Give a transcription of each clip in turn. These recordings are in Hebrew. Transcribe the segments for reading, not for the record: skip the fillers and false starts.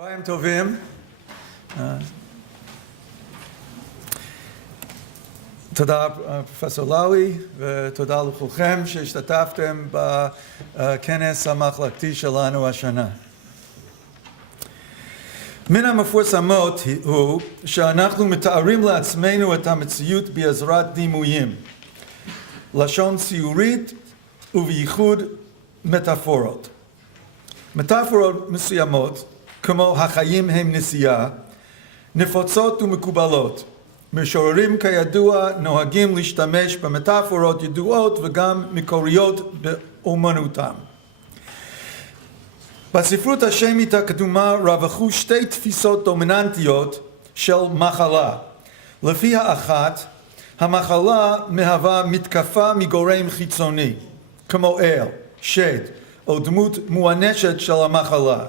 צהריים טובים. תודה פרופסור לאוי ותודה לכולכם שהשתתפתם בכנס המחלקתי שלנו השנה. מן המפורסמות הוא שאנחנו מתארים לעצמנו את המציאות בעזרת דימויים, לשון ציורית ובייחוד מטאפורות. מטאפורות מסוימות כמו החיים הם נסיעה, נפוצות ומקובלות. משוררים כידוע נוהגים להשתמש במטאפורות ידועות וגם מקוריות באומנותם. בספרות השמית הקדומה רווחו שתי תפיסות דומיננטיות של מחלה. לפי האחת, המחלה מהווה מתקפה מגורם חיצוני, כמו אל, שד, או דמות מואנשת של המחלה.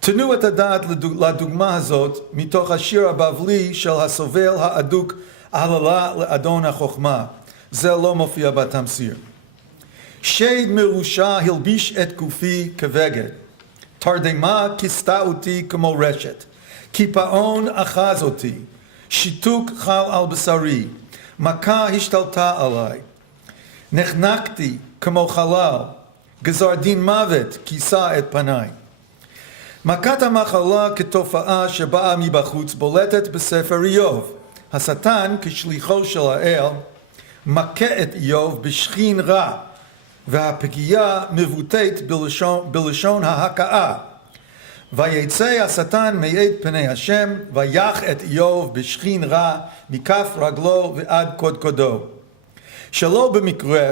תנו את הדעת לדוגמה הזאת מתוך השיר הבבלי של הסובל האדוק אהללה לאדון החוכמה. זה לא מופיע בתמסיר. שד מרושע הלביש את גופי כבגד. תרדמה כיסתה אותי כמו רשת. קיפאון אחז אותי. שיתוק חל על בשרי. מכה השתלטה עליי. נחנקתי כמו חלל. גזר דין מוות כיסה את פניי. מכת המחלה כתופעה שבאה מבחוץ בולטת בספר איוב. השטן כשליחו של האל מכה את איוב בשכין רע, והפגיעה מבוטאת בלשון ההכאה. ויצא השטן מעד פני השם ויח את איוב בשכין רע מכף רגלו ועד קודקודו. שלא במקרה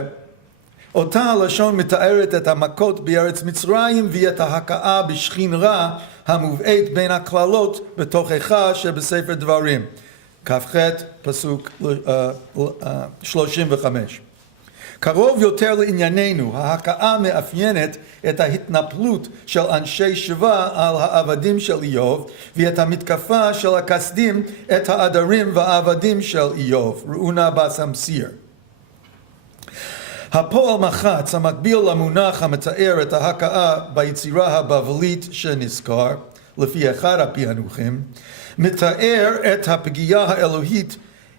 אותה הלשון מתארת את המכות בארץ מצרים ואת ההכאה בשכין רע המובאת בין הכללות בתוכחה שבספר דברים. כ"ח פסוק 35. קרוב יותר לענייננו, ההכאה מאפיינת את ההתנפלות של אנשי שבא על העבדים של איוב ואת המתקפה של הכסדים את העדרים והעבדים של איוב. ראו נא בסמסיר. הפועל מחץ המקביל למונח המתאר את ההכאה ביצירה הבבלית שנזכר, לפי אחד הפענוחים, מתאר את הפגיעה האלוהית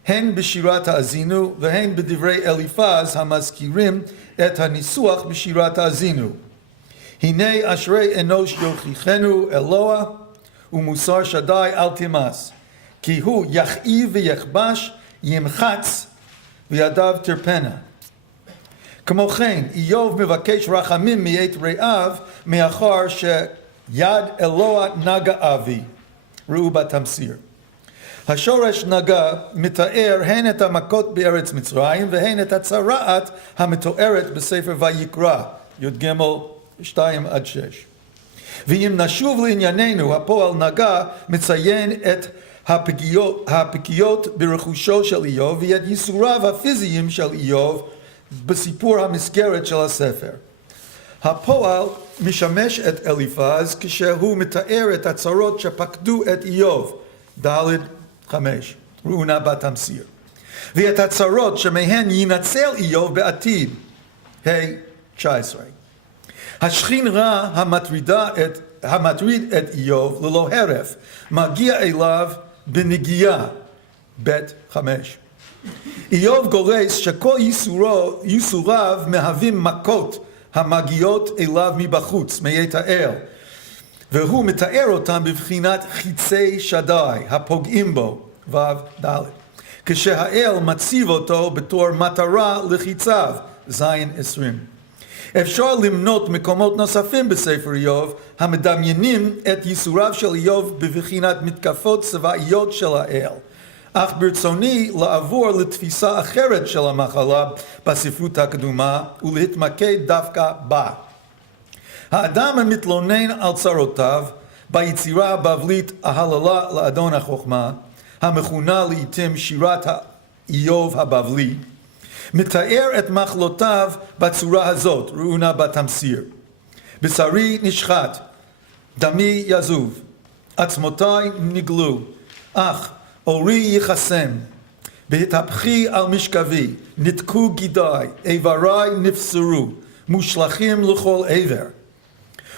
הן בשירת האזינו והן בדברי אליפז המזכירים את הניסוח בשירת האזינו. הנה אשרי אנוש יוכיחנו אלוה ומוסר שדי אל תמס, כי הוא יכאיב ויכבש ימחץ וידיו תרפנה. כמו כן, איוב מבקש רחמים מאת רעיו מאחר שיד אלוה נגע אבי. ראו בתמסיר. השורש נגע מתאר הן את המכות בארץ מצרים והן את הצרעת המתוארת בספר ויקרא, י"ג 2-6. ואם נשוב לענייננו, הפועל נגע מציין את הפגיעות ברכושו של איוב ואת ייסוריו הפיזיים של איוב בסיפור המסגרת של הספר. הפועל משמש את אליפז כשהוא מתאר את הצרות שפקדו את איוב, ד' 5, ראו נא בתמסיר. ואת הצרות שמהן ינצל איוב בעתיד, ה' 19. השכין רע המטריד את איוב ללא הרף, מגיע אליו בנגיעה, ב' 5. איוב גורס שכל ייסוריו מהווים מכות המגיעות אליו מבחוץ, מאת האל, והוא מתאר אותם בבחינת חיצי שדי, הפוגעים בו, ו' ד', כשהאל מציב אותו בתור מטרה לחיציו, ז' 20. אפשר למנות מקומות נוספים בספר איוב המדמיינים את ייסוריו של איוב בבחינת מתקפות צבאיות של האל. אך ברצוני לעבור לתפיסה אחרת של המחלה בספרות הקדומה ולהתמקד דווקא בה. האדם המתלונן על צרותיו ביצירה הבבלית אהללה לאדון החוכמה, המכונה לעתים שירת איוב הבבלי, מתאר את מחלותיו בצורה הזאת, ראו נא בתמסיר. בשרי נשחט, דמי יזוב, עצמותיי נגלו, אך אורי יחסם, בהתהפכי על משכבי, נתקו גידיי, איבריי נפסרו, מושלכים לכל עבר.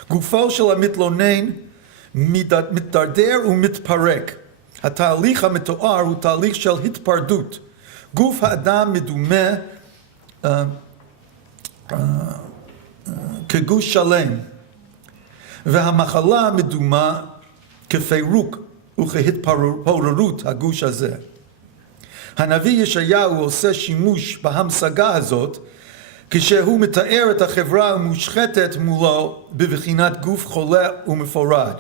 גופו של המתלונן מתדרדר ומתפרק. התהליך המתואר הוא תהליך של התפרדות. גוף האדם מדומה כגוש שלם, והמחלה מדומה כפירוק וכהתפוררות הגוש הזה. הנביא ישעיהו עושה שימוש בהמשגה הזאת כשהוא מתאר את החברה המושחתת מולו בבחינת גוף חולה ומפורד.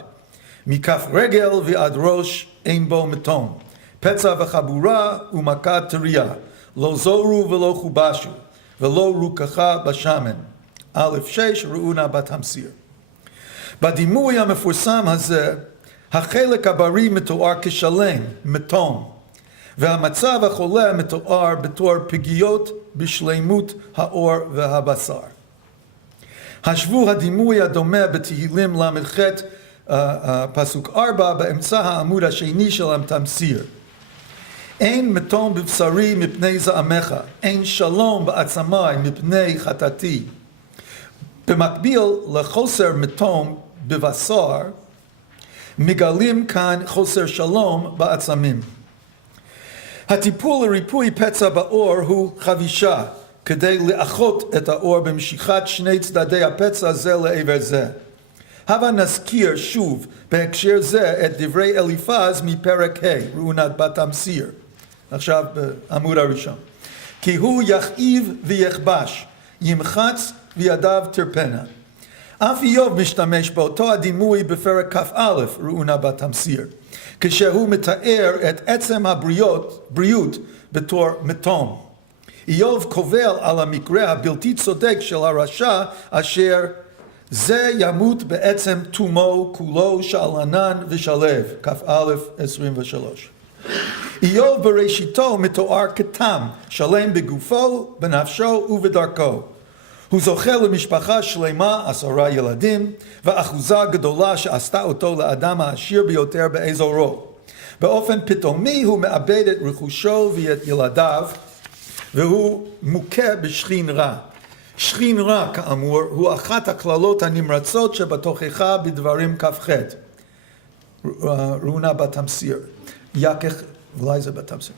מכף רגל ועד ראש אין בו מתום, פצע וחבורה ומכה טריה, לא זורו ולא חובשו, ולא רוככה בשמן. א' 6 ראו נא בתמסיר. בדימוי המפורסם הזה, החלק הבריא מתואר כשלם, מתום, והמצב החולה מתואר בתור פגיעות בשלמות האור והבשר. השוו הדימוי הדומה בתהילים ל"ח פסוק 4 באמצע העמוד השני של התמסיר. אין מתום בבשרי מפני זעמך, אין שלום בעצמי מפני חטאתי. במקביל לחוסר מתום בבשר, מגלים כאן חוסר שלום בעצמים. הטיפול לריפוי פצע בעור הוא חבישה, כדי לאחות את העור במשיכת שני צדדי הפצע זה לעבר זה. הבה נזכיר שוב בהקשר זה את דברי אליפז מפרק ה' ראו נא בתמסיר. עכשיו בעמוד הראשון. כי הוא יכאיב ויכבש, ימחץ וידיו תרפנה. אף איוב משתמש באותו הדימוי בפרק כ"א ראו נא בתמסיר, כשהוא מתאר את עצם הבריאות בתור מתום. איוב קובל על המקרה הבלתי צודק של הרשע אשר זה ימות בעצם תומו כולו שאלנן ושלב, כ"א 23. איוב בראשיתו מתואר כתם, שלם בגופו, בנפשו ובדרכו. הוא זוכה למשפחה שלמה, 10 ילדים, ואחוזה גדולה שעשתה אותו לאדם העשיר ביותר באזורו. באופן פתאומי הוא מאבד את רכושו ואת ילדיו, והוא מוכה בשכין רע. שכין רע, כאמור, הוא אחת הכללות הנמרצות שבתוכחה בדברים כ"ח. ראו נא בתמסיר. אולי זה בתמסיר.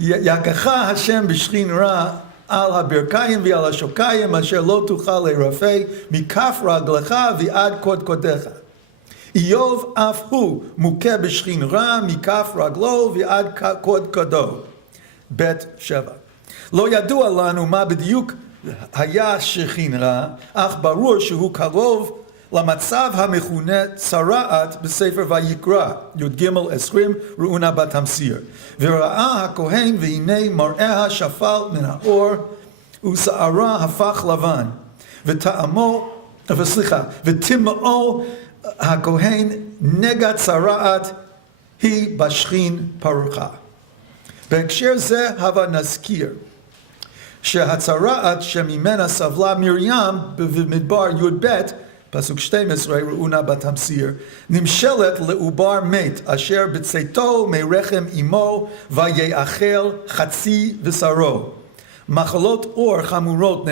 יכך השם בשכין רע על הברכיים ועל השוקיים אשר לא תוכל להירפא מכף רגלך ועד קודקודיך. איוב אף הוא מוכה בשכין רע מכף רגלו ועד קודקודו. ב' 7. לא ידוע לנו מה בדיוק היה שכין רע, אך ברור שהוא קרוב למצב המכונה צרעת בספר ויקרא, י"ג 20 ראו נא בתמסיר. וראה הכהן והנה מראיה שפל מן האור ושערה הפך לבן וטמאו הכהן נגע צרעת היא בשכין פרחה. בהקשר זה הבה נזכיר שהצרעת שממנה סבלה מרים במדבר י"ב פסוק 12 ראו נא בתמסיר, נמשלת לעובר מת אשר בצאתו מרחם אמו ויאכל חצי בשרו. מחלות עור חמורות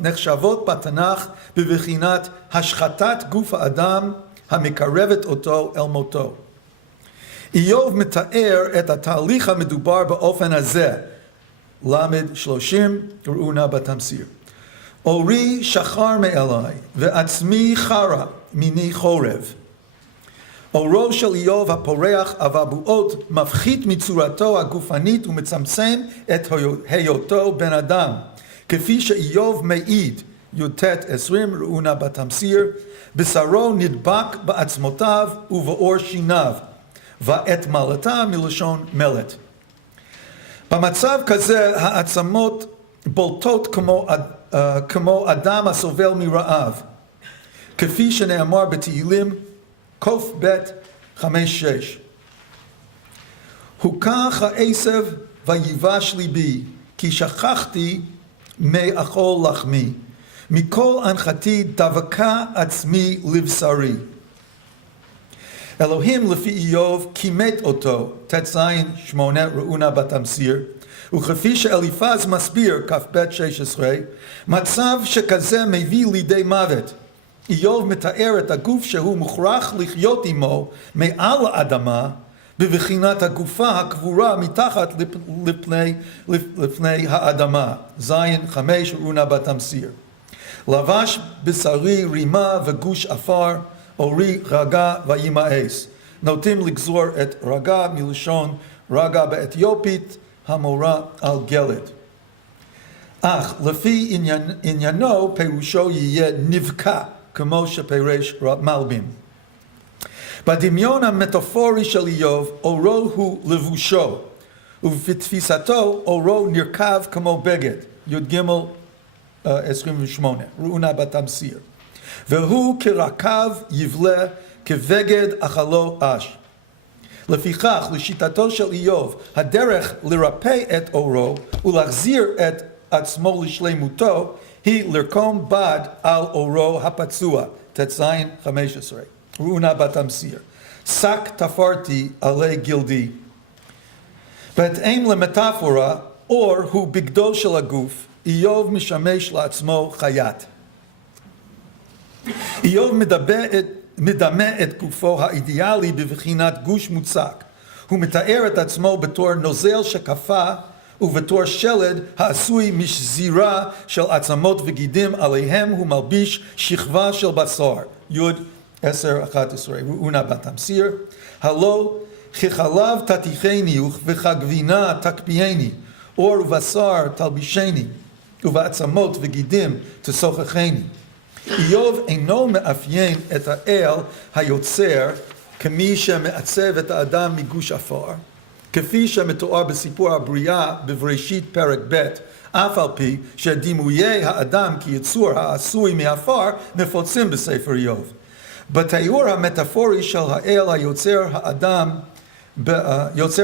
נחשבות בתנ"ך בבחינת השחתת גוף האדם המקרבת אותו אל מותו. איוב מתאר את התהליך המדובר באופן הזה. למד 30 ראו נא בתמסיר. אורי שחר מאלי ועצמי חרה מיני חורב. אורו של איוב הפורח אבעבועות מפחית מצורתו הגופנית ומצמצם את היותו בן אדם. כפי שאיוב מעיד, י"ט 20 ראו נא בתמסיר, בשרו נדבק בעצמותיו ובעור שיניו, ואת מלטה מלשון מלט. במצב כזה העצמות בולטות כמו אדם הסובל מרעב, כפי שנאמר בתהילים קב 5-6. הוכח העשב ויבש ליבי, כי שכחתי מאכול לחמי, מכל אנחתי דבקה עצמי לבשרי. אלוהים לפי איוב כימת אותו, ט"ז 8 ראו נא בתמסיר, וכפי שאליפז מסביר, כ"ב 16, מצב שכזה מביא לידי מוות, איוב מתאר את הגוף שהוא מוכרח לחיות עמו מעל האדמה, בבחינת הגופה הקבורה מתחת לפני האדמה. זין 5 ראו נא בתמסיר. לבש בשרי רימה וגוש עפר, אורי רגע וימאס. נוטים לגזור את רגע מלשון רגע באתיופית המורה על גלד. אך לפי עניינו פירושו יהיה נבקע, כמו שפירש מלבים. בדמיון המטאפורי של איוב, אורו הוא לבושו, ובתפיסתו אורו נרכב כמו בגד, י"ג 28, ראו נא בתמסיר. והוא כרכב יבלה, כבגד אכלו אש. לפיכך, לשיטתו של איוב, הדרך לרפא את אורו ולהחזיר את עצמו לשלמותו, היא לרקום בד על אורו הפצוע, ט"ז 15. ראו נא בתמסיר. שק תפרתי עלי גלדי. בהתאם למטאפורה, אור הוא בגדו של הגוף, איוב משמש לעצמו חייט. איוב מדמה את גופו האידיאלי בבחינת גוש מוצק. הוא מתאר את עצמו בתור נוזל שקפה ובתור שלד העשוי משזירה של עצמות וגידים עליהם הוא מלביש שכבה של בשר. י' 10-11 ראו נא בתמסיר. הלא כחלב תתיכני וכגבינה תקפיאני, אור ובשר תלבישני ובעצמות וגידים תשוחחני. איוב אינו מאפיין את האל היוצר כמי שמעצב את האדם מגוש עפר, כפי שמתואר בסיפור הבריאה בבראשית פרק ב', אף על פי שדימויי האדם כיצור העשוי מעפר נפוצים בספר איוב. בתיאור המטאפורי של האל יוצר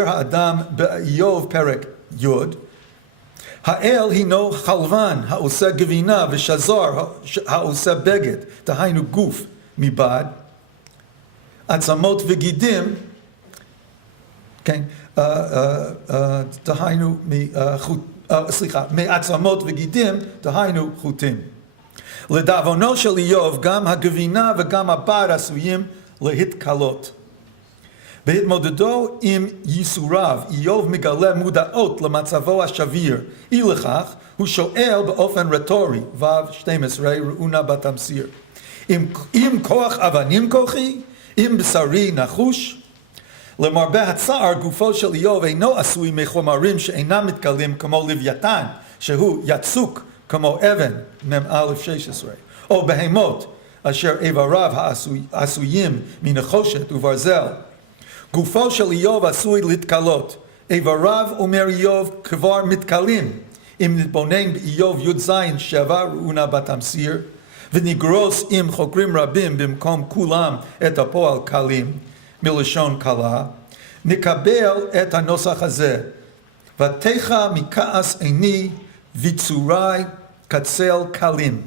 האדם באיוב פרק י', האל הינו חלבן העושה גבינה ושזר העושה בגד, דהיינו גוף מבד, עצמות וגידים, כן, דהיינו מעצמות וגידים, דהיינו חוטים. לדאבונו של איוב גם הגבינה וגם הבד עשויים להתקלות. בהתמודדו עם ייסוריו, איוב מגלה מודעות למצבו השביר. אי לכך, הוא שואל באופן רטורי, ו' 12, ראו נא בתמסיר. אם כוח אבנים כוחי, אם בשרי נחוש. למרבה הצער, גופו של איוב אינו עשוי מחומרים שאינם מתגלים כמו לוויתן, שהוא יצוק כמו אבן, מ"א 16, או בהמות, אשר איבריו העשויים מנחושת וברזל. גופו של איוב עשוי להתקלות. איבריו, אומר איוב, כבר מתקלים. אם נתבונן באיוב י"ז 7 ראו נא בתמסיר, ונגרוס עם חוקרים רבים במקום כולם את הפועל קלים, מלשון קלה, נקבל את הנוסח הזה. ותיכה מכעס עיני ויצורי קצל קלים.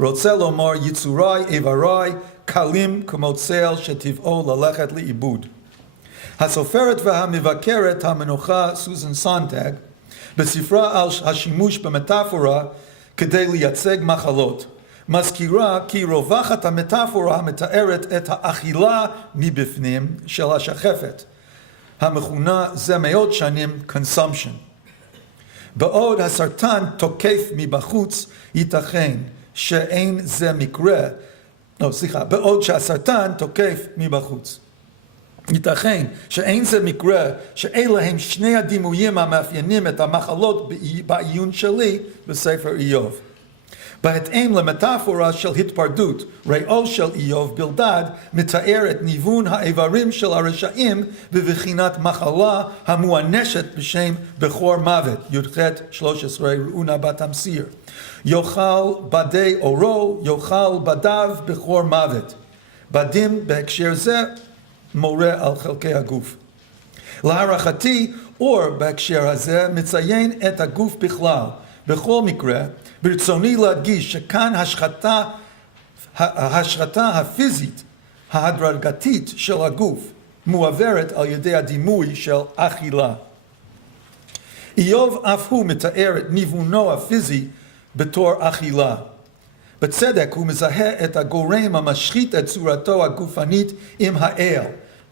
רוצה לומר יצורי איברי קלים כמו צל שטבעו ללכת לאיבוד. הסופרת והמבקרת המנוחה סוזן סונטג בספרה על השימוש במטאפורה כדי לייצג מחלות מזכירה כי רווחת המטאפורה המתארת את האכילה מבפנים של השחפת המכונה זה מאות שנים consumption. בעוד הסרטן תוקף מבחוץ ייתכן שאין זה מקרה, בעוד שהסרטן תוקף מבחוץ. ייתכן שאין זה מקרה שאלה הם שני הדימויים המאפיינים את המחלות בעיון שלי בספר איוב. בהתאם למטאפורה של התפרדות, ראו של איוב בלבד מתאר את ניוון האיברים של הרשעים בבחינת מחלה המואנשת בשם בכור מוות, י"ח 13 ראו נא בתמסיר. יאכל בדי אורו, יאכל בדיו בכור מוות. בדים בהקשר זה מורה על חלקי הגוף. להערכתי, אור בהקשר הזה מציין את הגוף בכלל. בכל מקרה, ברצוני להדגיש שכאן ההשחתה הפיזית ההדרגתית של הגוף מועברת על ידי הדימוי של אכילה. איוב אף הוא מתאר את ניוונו הפיזי בתור אכילה. בצדק הוא מזהה את הגורם המשחית את צורתו הגופנית עם האל,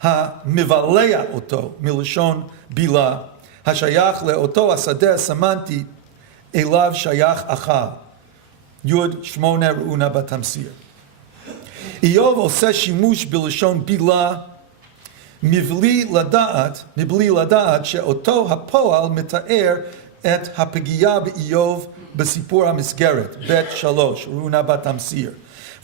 המבלע אותו מלשון בילה, השייך לאותו השדה הסמנטי אליו שייך אכל. יוד 8 ראונה בתמסיר. איוב עושה שימוש בלשון בילה מבלי לדעת שאותו הפועל מתאר את הפגיעה באיוב בסיפור המסגרת, בית 3, ראונה בתמסיר.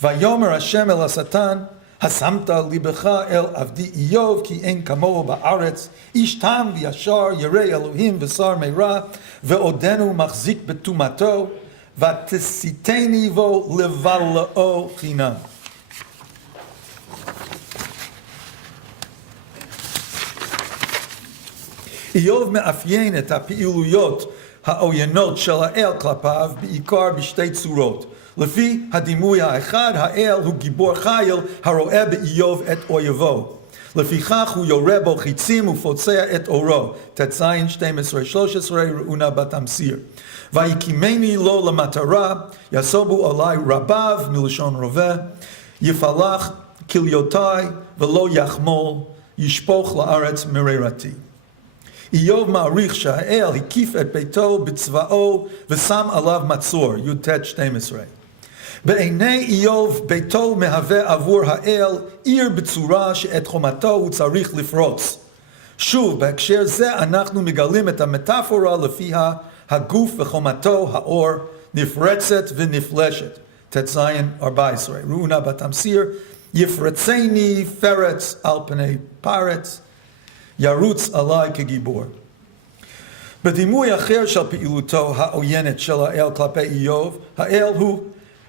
ויאמר השם אל השטן, השמת ליבך אל עבדי איוב, כי אין כמוהו בארץ, איש תם וישר ירא אלוהים ושר מרע, ועודנו מחזיק בטומאתו, ותסיתני בו לבלעו חינם. איוב מאפיין את הפעילויות העוינות של האל כלפיו בעיקר בשתי צורות. לפי הדימוי האחד, האל הוא גיבור חיל הרואה באיוב את אויבו. לפיכך הוא יורה בו חיצים ופוצע את אורו. ט"ז 12-13 ראונה בתמסיר. ויקימני לו למטרה, יסובו עלי רביו מלשון רובה, יפלח כליותיי ולא יחמול, ישפוך לארץ מרירתי. איוב מעריך שהאל הקיף את ביתו בצבאו ושם עליו מצור, י"ט 12. בעיני איוב ביתו מהווה עבור האל עיר בצורה שאת חומתו הוא צריך לפרוץ. שוב, בהקשר זה אנחנו מגלים את המטאפורה לפיה הגוף וחומתו, האור, נפרצת ונפלשת. ט"ז 14. ראונה בתמסיר, יפרצני פרץ על פני פרץ, ירוץ עליי כגיבור. בדימוי אחר של פעילותו העוינת של האל כלפי איוב, האל הוא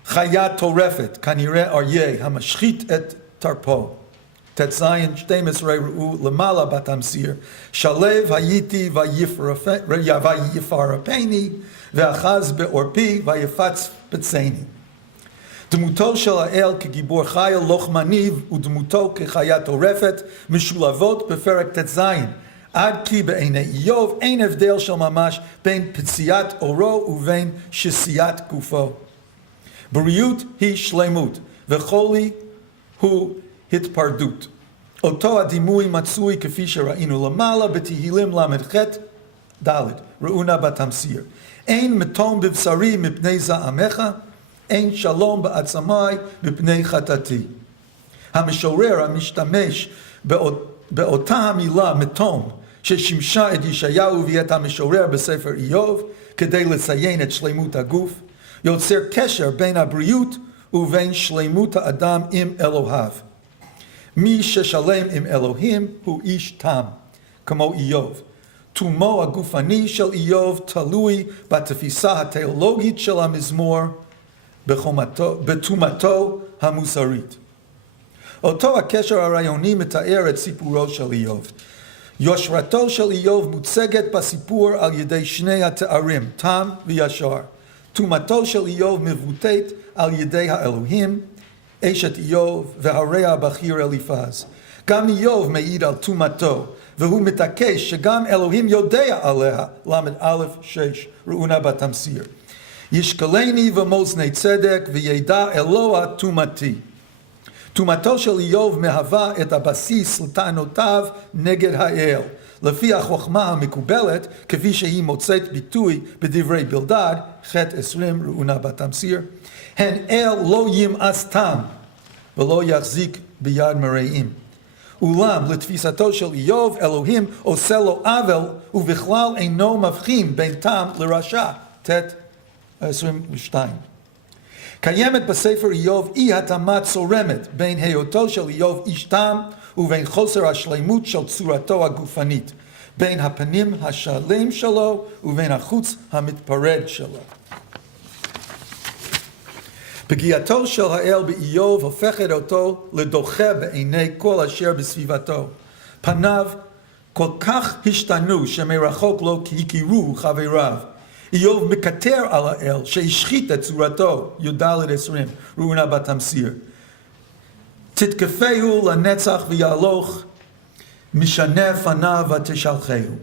חיה טורפת, כנראה אריה, המשחית את תרפו. ט"ז 12 ראו למעלה בתמסיר, שלב הייתי ויפרפני, ואחז בעורפי ויפץ פצני. דמותו של האל כגיבור חיל לוחמני ודמותו כחיה טורפת משולבות בפרק ט"ז, עד כי בעיני איוב אין הבדל של ממש בין פציעת אורו ובין שסיעת גופו. בריאות היא שלמות וחולי הוא התפרדות. אותו הדימוי מצוי כפי שראינו למעלה בתהילים ל"ח ד' ראונה בתמסיר. אין מתום בבשרי מפני זעמך, אין שלום בעצמי מפני חטאתי. המשורר המשתמש באותה המילה מתום ששימשה את ישעיהו ואת המשורר בספר איוב כדי לציין את שלמות הגוף, יוצר קשר בין הבריאות ובין שלמות האדם עם אלוהיו. מי ששלם עם אלוהים הוא איש תם, כמו איוב. תומו הגופני של איוב תלוי בתפיסה התיאולוגית של המזמור, בתומתו המוסרית. אותו הקשר הרעיוני מתאר את סיפורו של איוב. יושרתו של איוב מוצגת בסיפור על ידי שני התארים, תם וישר. תומתו של איוב מבוטאת על ידי האלוהים, אשת איוב והרע הבכיר אליפז. גם איוב מעיד על תומתו, והוא מתעקש שגם אלוהים יודע עליה, ל"א 6, ראונה בתמסיר. ישקלני במאזני צדק וידע אלוה תומתי. תומתו של איוב מהווה את הבסיס לטענותיו נגד האל. לפי החוכמה המקובלת, כפי שהיא מוצאת ביטוי בדברי בלדד, ח' 20 ראונה בתמסיר, הן אל לא ימאס תם ולא יחזיק ביד מרעים. אולם לתפיסתו של איוב, אלוהים עושה לו עוול ובכלל אינו מבחין בין תם לרשע. ט' 22. קיימת בספר איוב אי התאמה צורמת בין היותו של איוב איש תם ובין חוסר השלמות של צורתו הגופנית, בין הפנים השלם שלו ובין החוץ המתפרד שלו. פגיעתו של האל באיוב הופכת אותו לדוחה בעיני כל אשר בסביבתו. פניו כל כך השתנו שמרחוק לא הכירו חבריו. איוב מקטר על האל שהשחית את צורתו, י"ד 20, ראונה בתמסיר. תתקפהו לנצח ויהלוך, משנה פניו ותשלחהו.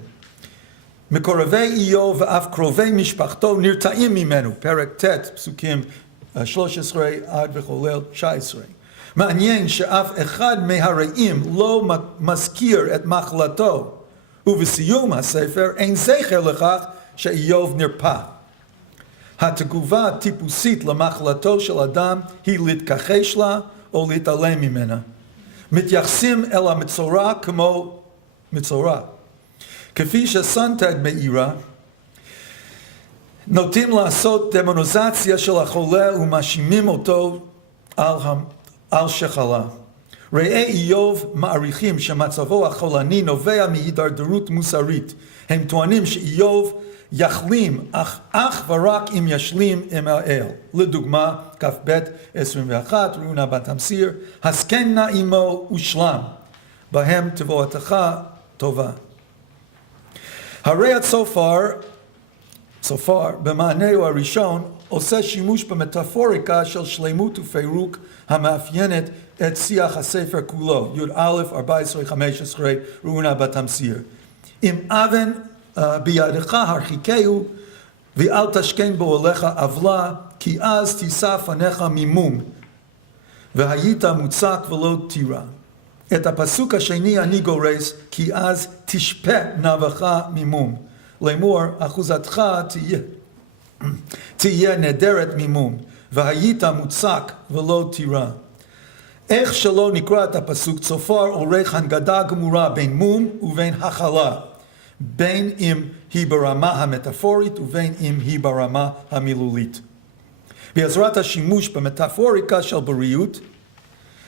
מקורבי איוב ואף קרובי משפחתו נרתעים ממנו, פרק ט' פסוקים 13 עד וכולל 19. מעניין שאף אחד מהרעים לא מזכיר את מחלתו, ובסיום הספר אין זכר לכך שאיוב נרפא. התגובה הטיפוסית למחלתו של אדם היא להתכחש לה או להתעלם ממנה. מתייחסים אל המצורע כמו מצורע. כפי שסונטג מאירה, נוטים לעשות דמוניזציה של החולה ומאשימים אותו על שחלה. ראה איוב מעריכים שמצבו החולני נובע מהידרדרות מוסרית. הם טוענים שאיוב יחלים אך ורק אם ישלים עם האל. לדוגמה, כ"ב 21, ראונה בת תמסיר, הסכן נא עמו ושלם, בהם תבואתך טובה. הרי הצופר במענהו הראשון עושה שימוש במטאפוריקה של שלמות ופירוק המאפיינת את שיח הספר כולו, י"א 14-15 ראונה בת תמסיר. אם אבן בידך הרחיקהו ואל תשכן בו עליך עוולה, כי אז תישא פניך ממום והיית מוצק ולא תירא. את הפסוק השני אני גורס, כי אז תשפה נבך ממום. לאמור, אחוזתך תהיה נדרת ממום, והיית מוצק ולא תירא. איך שלא נקרא את הפסוק, צופר עורך הנגדה גמורה בין מום ובין החלה, בין אם היא ברמה המטאפורית ובין אם היא ברמה המילולית. בעזרת השימוש במטאפוריקה של בריאות,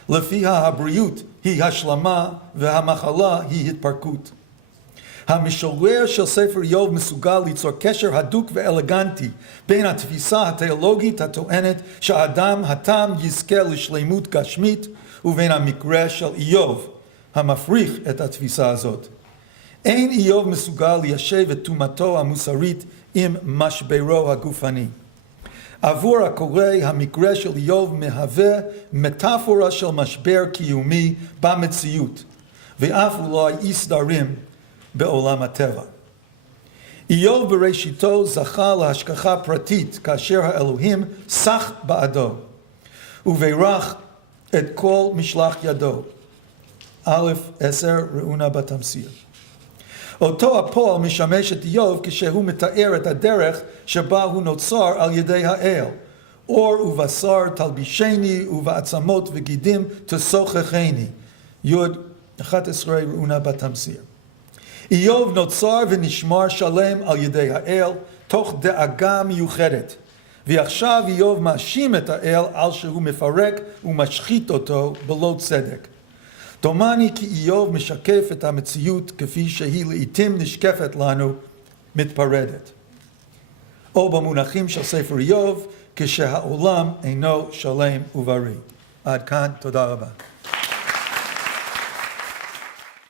לפיה הבריאות היא השלמה והמחלה היא התפרקות. המשורר של ספר איוב מסוגל ליצור קשר הדוק ואלגנטי בין התפיסה התיאולוגית הטוענת שהאדם התם יזכה לשלמות גשמית ובין המקרה של איוב המפריך את התפיסה הזאת. אין איוב מסוגל ליישב את תומתו המוסרית עם משברו הגופני. עבור הקורא המקרה של איוב מהווה מטאפורה של משבר קיומי במציאות ואף אולי אי סדרים בעולם הטבע. איוב בראשיתו זכה להשגחה פרטית כאשר האלוהים סח בעדו וברך את כל משלח ידו. א' 10 ראונה בת תמסיר. אותו הפועל משמש את איוב כשהוא מתאר את הדרך שבה הוא נוצר על ידי האל. אור ובשר תלבישני ובעצמות וגידים תשוחחני. י' 11 ראונה בת תמסיר. איוב נוצר ונשמר שלם על ידי האל תוך דאגה מיוחדת. ועכשיו איוב מאשים את האל על שהוא מפרק ומשחית אותו בלא צדק. דומני כי איוב משקף את המציאות כפי שהיא לעתים נשקפת לנו מתפרדת. או במונחים של ספר איוב, כשהעולם אינו שלם ובריא. עד כאן, תודה רבה.